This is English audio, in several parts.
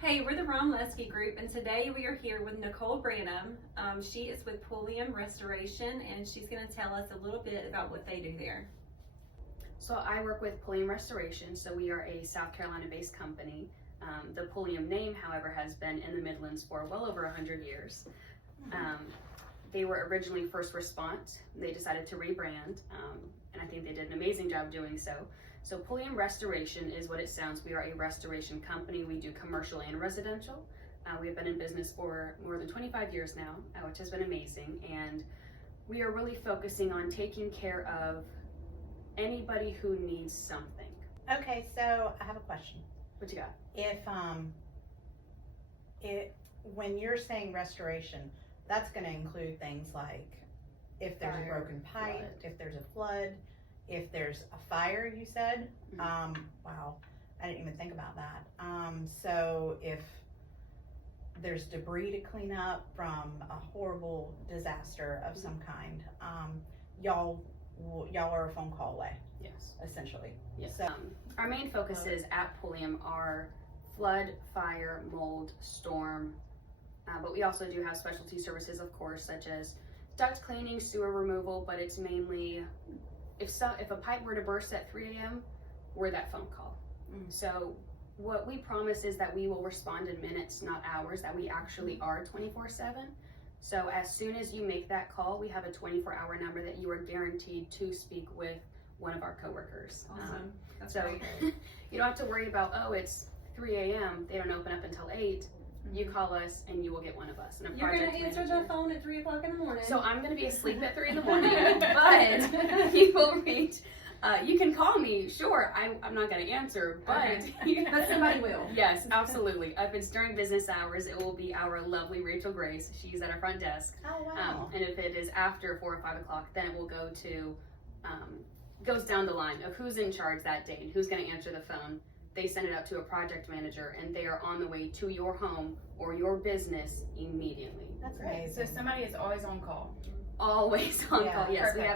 Hey, we're the Romleski group, and today we are here with Nicole Branham. She is with Pulliam Restoration, and she's going to tell us a little bit about what they do there. So I work with Pulliam Restorations, so we are a South Carolina-based company. The Pulliam name, however, has been in the Midlands for well over 100 years. They were originally First Response. They decided to rebrand, and I think they did an amazing job doing so. So Pulliam Restoration is what it sounds. We are a restoration company. We do commercial and residential. We have been in business for more than 25 years now, which has been amazing. And we are really focusing on taking care of anybody who needs something. Okay, so I have a question. What you got? When you're saying restoration, that's going to include things like if there's a broken pipe, flood. if there's a flood, if there's a fire, you said. Wow, I didn't even think about that. So if there's debris to clean up from a horrible disaster of some kind, y'all are a phone call away. Yes. Essentially. Yes. So, our main focuses at Pulliam are flood, fire, mold, storm, but we also do have specialty services, of course, such as duct cleaning, sewer removal, but it's mainly if a pipe were to burst at 3 a.m., we're that phone call. So what we promise is that we will respond in minutes, not hours, that we actually are 24/7. So as soon as you make that call, we have a 24-hour number that you are guaranteed to speak with one of our coworkers. Awesome. That's so great. you don't have to worry about, oh, it's 3 a.m., they don't open up until 8. You call us and you will get one of us. And You're going to answer the phone at 3 o'clock in the morning. So I'm going to be asleep at 3 in the morning, but you will reach. You can call me, sure. I'm not going to answer, but but somebody will. Yes, absolutely. If it's during business hours, it will be our lovely Rachel Grace. She's at our front desk. oh wow. And if it is after 4 or 5 o'clock, then it will go to, goes down the line of who's in charge that day and who's going to answer the phone. They send it out to a project manager, and they are on the way to your home or your business immediately. That's Right. amazing. So somebody is always on call. Always on Yeah, call. Yes, perfect. we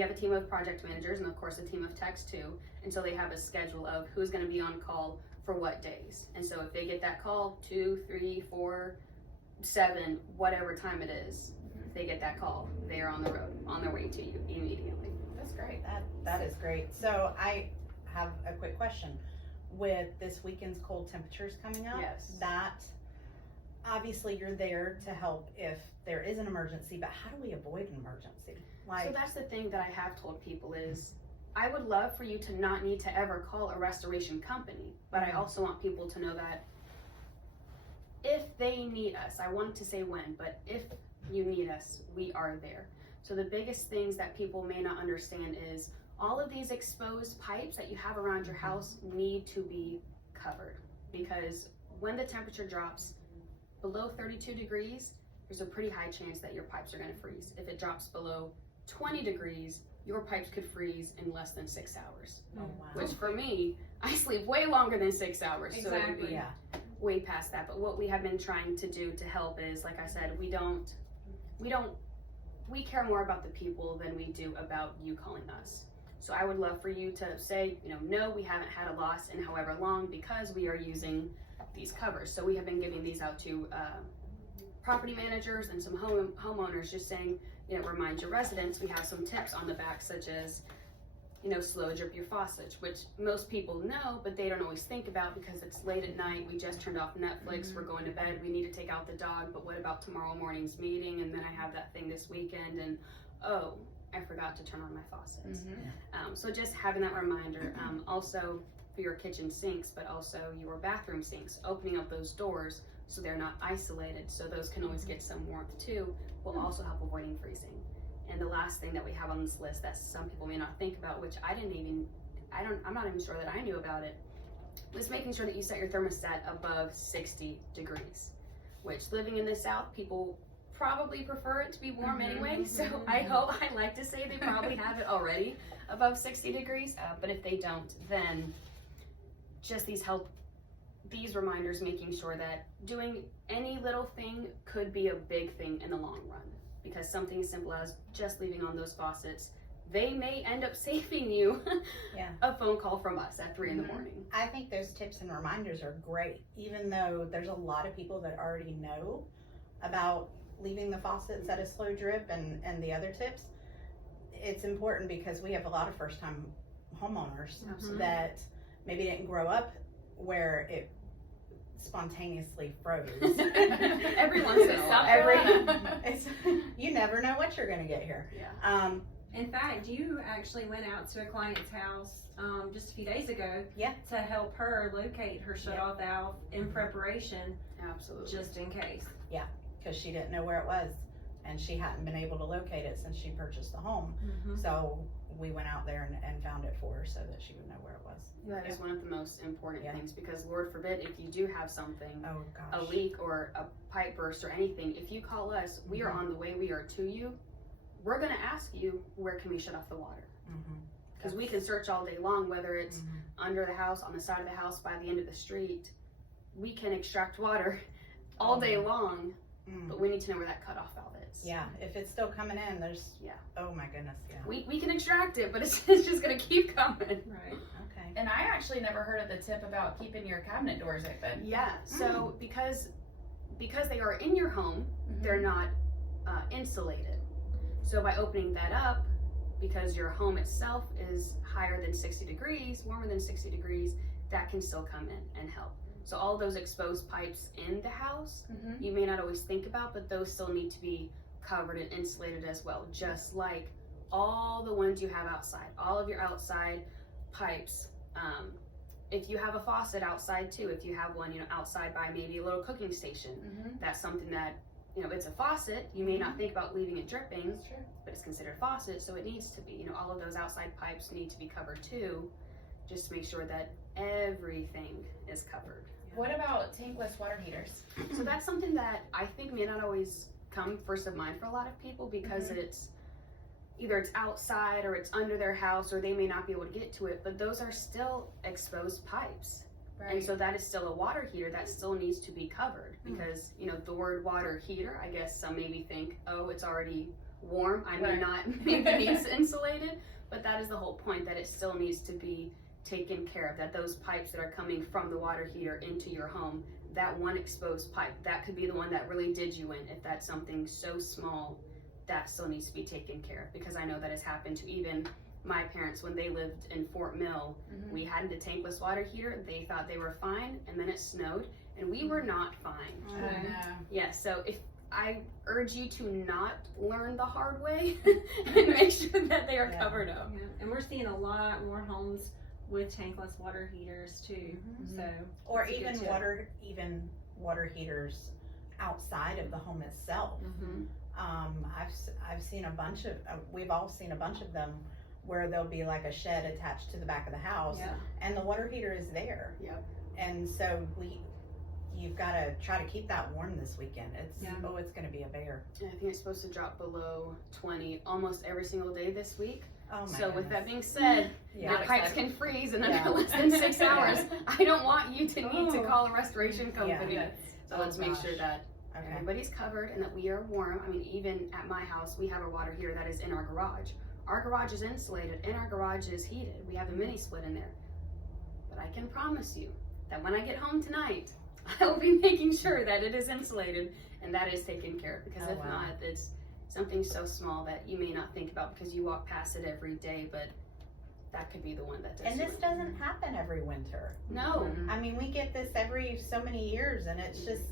have a team of project managers, and of course a team of techs too. And so they have a schedule of who's going to be on call for what days. And so if they get that call 2, 3, 4, 7, whatever time it is, if they get that call, they are on the road, on their way to you immediately. That's great. That is great. So I have a quick question. With this weekend's cold temperatures coming up, Yes. that obviously you're there to help if there is an emergency, but how do we avoid an emergency? So that's the thing that I have told people is I would love for you to not need to ever call a restoration company, but I also want people to know that if they need us, I wanted to say when, but if you need us, we are there. So the biggest things that people may not understand is all of these exposed pipes that you have around your house need to be covered, because when the temperature drops below 32 degrees, there's a pretty high chance that your pipes are going to freeze. If it drops below 20 degrees, your pipes could freeze in less than 6 hours. Oh, wow. Which for me, I sleep way longer than 6 hours, so it would be Yeah. way past that. But what we have been trying to do to help is, like I said, we care more about the people than we do about you calling us. So I would love for you to say, no, we haven't had a loss in however long because we are using these covers. So we have been giving these out to property managers and some homeowners, just saying, remind your residents. We have some tips on the back, such as, slow drip your faucets, which most people know, but they don't always think about because it's late at night. We just turned off Netflix. We're going to bed. We need to take out the dog, but what about tomorrow morning's meeting? And then I have that thing this weekend, and oh, I forgot to turn on my faucets. So just having that reminder. Also for your kitchen sinks, but also your bathroom sinks, opening up those doors so they're not isolated, so those can always get some warmth too, will also help avoiding freezing. And the last thing that we have on this list that some people may not think about, which I'm not even sure that I knew about it, was making sure that you set your thermostat above 60 degrees, which living in the South, people probably prefer it to be warm anyway. So I like to say they probably have it already above 60 degrees. But if they don't, then just these reminders, making sure that doing any little thing could be a big thing in the long run. Because something as simple as just leaving on those faucets they may end up saving you Yeah. a phone call from us at 3 in the Mhm. morning. I think those tips and reminders are great, even though there's a lot of people that already know about leaving the faucets at a slow drip and the other tips. It's important because we have a lot of first time homeowners Absolutely. that maybe didn't grow up where it spontaneously froze. Every once in a while. It's, you never know what you're gonna get here. Yeah. In fact, you actually went out to a client's house just a few days ago Yeah. to help her locate her shut-off valve in preparation, Absolutely. just in case. Because she didn't know where it was and she hadn't been able to locate it since she purchased the home. So we went out there and found it for her so that she would know where it was. That is one of the most important Yeah. things, because Lord forbid if you do have something, Oh a gosh. leak or a pipe burst or anything, if you call us, we are on the way, we are to you. We're gonna ask you, where can we shut off the water? Mhm. Because we can search all day long, whether it's Mhm. under the house, on the side of the house, by the end of the street. We can extract water all day long, Mm. but we need to know where that cutoff valve is. Yeah, if it's still coming in, there's, Yeah. oh my goodness, yeah. We can extract it, but it's just gonna keep coming. Right. Okay. And I actually never heard of the tip about keeping your cabinet doors open. Yeah, so because they are in your home, they're not insulated. So by opening that up, because your home itself is higher than 60 degrees, warmer than 60 degrees, that can still come in and help. So all those exposed pipes in the house, you may not always think about, but those still need to be covered and insulated as well, just like all the ones you have outside, all of your outside pipes. If you have a faucet outside too, if you have one, outside by maybe a little cooking station, that's something that, it's a faucet. You may not think about leaving it dripping, That's true. but it's considered a faucet, so it needs to be. All of those outside pipes need to be covered too, just to make sure that everything is covered. What about tankless water heaters? So that's something that I think may not always come first of mind for a lot of people, because it's either it's outside or it's under their house, or they may not be able to get to it, but those are still exposed pipes. And so that is still a water heater that still needs to be covered, because the word water heater, I guess some maybe think, oh, it's already warm, I may Right. not think it needs insulated, but that is the whole point, that it still needs to be taken care of, that those pipes that are coming from the water heater into your home, that one exposed pipe, that could be the one that really did you in. If that's something so small, that still needs to be taken care of, because I know that has happened to even my parents when they lived in Fort Mill. We had the tankless water heater. They thought they were fine, and then it snowed, and we were not fine. I know. Yeah, so if I urge you to not learn the hard way and make sure that they are Yeah. covered up. Yeah. And we're seeing a lot more homes with tankless water heaters too. So Or that's a good even tip. water heaters outside of the home itself. I've seen a bunch of, we've all seen a bunch of them where there'll be like a shed attached to the back of the house, Yeah. and the water heater is there. Yep. And so you've got to try to keep that warm this weekend. It's Yeah. it's going to be a bear. And I think it's supposed to drop below 20 almost every single day this week. Oh my So with goodness. that being said, Yeah. your pipes can freeze in Yeah. under less than 6 hours. I don't want you to need to Oh. call a restoration company. Yeah. So Oh, let's make sure gosh. that Okay. everybody's covered and that we are warm. I mean, even at my house, we have a water heater that is in our garage. Our garage is insulated and our garage is heated. We have a mini split in there. But I can promise you that when I get home tonight, I will be making sure that it is insulated and that is taken care of. Because Oh, if wow. not, it's something so small that you may not think about because you walk past it every day, but that could be the one that does And you this in. doesn't happen every winter. No. I mean, we get this every so many years, and it's just,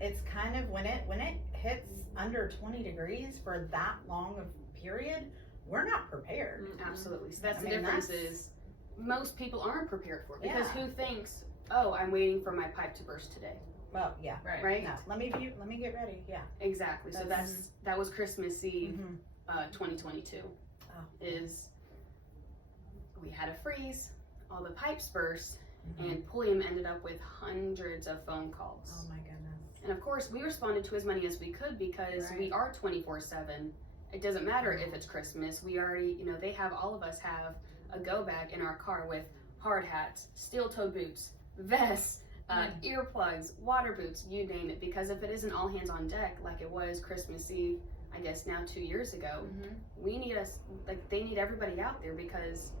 it's kind of when it hits under 20 degrees for that long of period, we're not prepared. Absolutely. So that's I the mean, difference that's- is most people aren't prepared for it because Yeah. who thinks, oh, I'm waiting for my pipe to burst today, Well, yeah. Right. right? No, let me get ready. Yeah. Exactly. So that was Christmas Eve, Mhm. 2022. Oh. Is we had a freeze, all the pipes burst, Mhm. and Pulliam ended up with hundreds of phone calls. Oh my goodness. And of course, we responded to as many as we could because we Right. are 24/7. It doesn't matter if it's Christmas. We already, all of us have a go bag in our car with hard hats, steel-toed boots, vests, earplugs, water boots, you name it. Because if it isn't all hands on deck like it was Christmas Eve I guess now 2 years ago, Mm-hmm. we need us, like they need everybody out there, because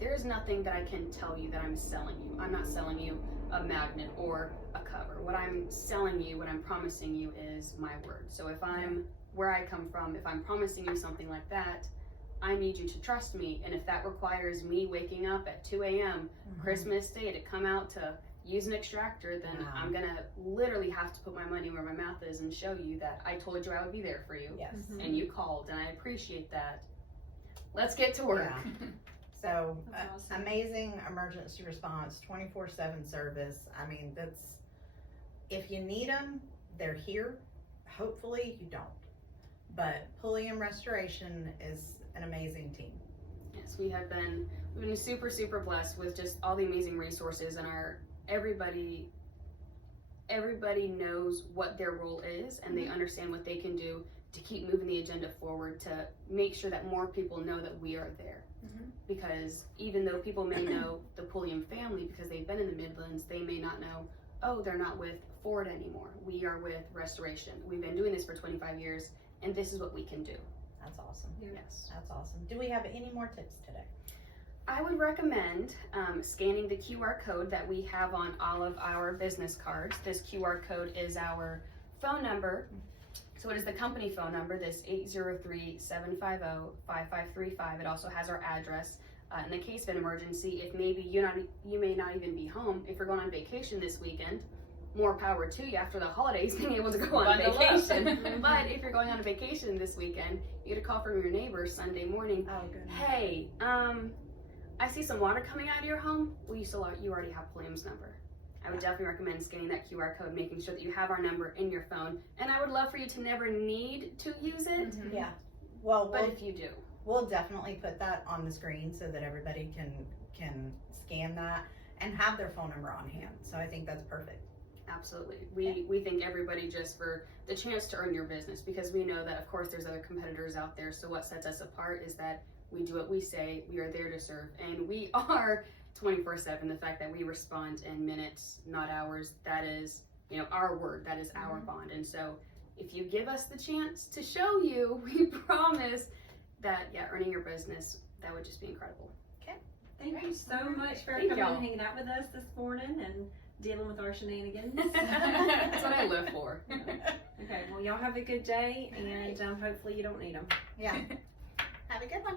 there's nothing that I can tell you that I'm selling you. I'm not selling you a magnet or a cover. What I'm selling you, what I'm promising you is my word. So if I'm where I come from, if I'm promising you something like that, I need you to trust me. And if that requires me waking up at 2 a.m. Christmas Day to come out to use an extractor, then Wow. I'm gonna literally have to put my money where my mouth is and show you that I told you I would be there for you. Yes. Mhm. And you called, and I appreciate that. Let's get to work. Yeah. So, That's awesome. amazing emergency response, 24/7 service. I mean, that's, if you need them, they're here. Hopefully you don't. But Pulliam Restoration is an amazing team. Yes, we've been super, super blessed with just all the amazing resources, and everybody knows what their role is, and they understand what they can do to keep moving the agenda forward, to make sure that more people know that we are there. Mhm. Because even though people may know the Pulliam family because they've been in the Midlands, they may not know, oh, they're not with Ford anymore. We are with Restoration. We've been doing this for 25 years, and this is what we can do. That's awesome. Yes. That's awesome. Do we have any more tips today? I would recommend scanning the QR code that we have on all of our business cards. This QR code is our phone number. So it is the company phone number, this 803-750-5535. It also has our address. In the case of an emergency, if maybe you may not even be home, if you're going on vacation this weekend, more power to you after the holidays being able to go on Bundle up. vacation. But if you're going on a vacation this weekend, you get a call from your neighbor Sunday morning. Oh, goodness. Hey, I see some water coming out of your home. Well, you already have Pulliam's number. I would definitely recommend scanning that QR code, making sure that you have our number in your phone. And I would love for you to never need to use it, Mhm. Yeah. Well, but if you do, we'll definitely put that on the screen so that everybody can scan that and have their phone number on hand. So I think that's perfect. absolutely. We thank everybody just for the chance to earn your business, because we know that, of course, there's other competitors out there. So what sets us apart is that we do what we say, we are there to serve, and we are 24/7. The fact that we respond in minutes, not hours, that is, our word, that is our bond. And so if you give us the chance to show you, we promise that, earning your business, that would just be incredible. Thank you so much for Thank coming y'all. and hanging out with us this morning and dealing with our shenanigans. That's what I live for. Okay, well, y'all have a good day, and hopefully you don't need them. Yeah. Have a good one.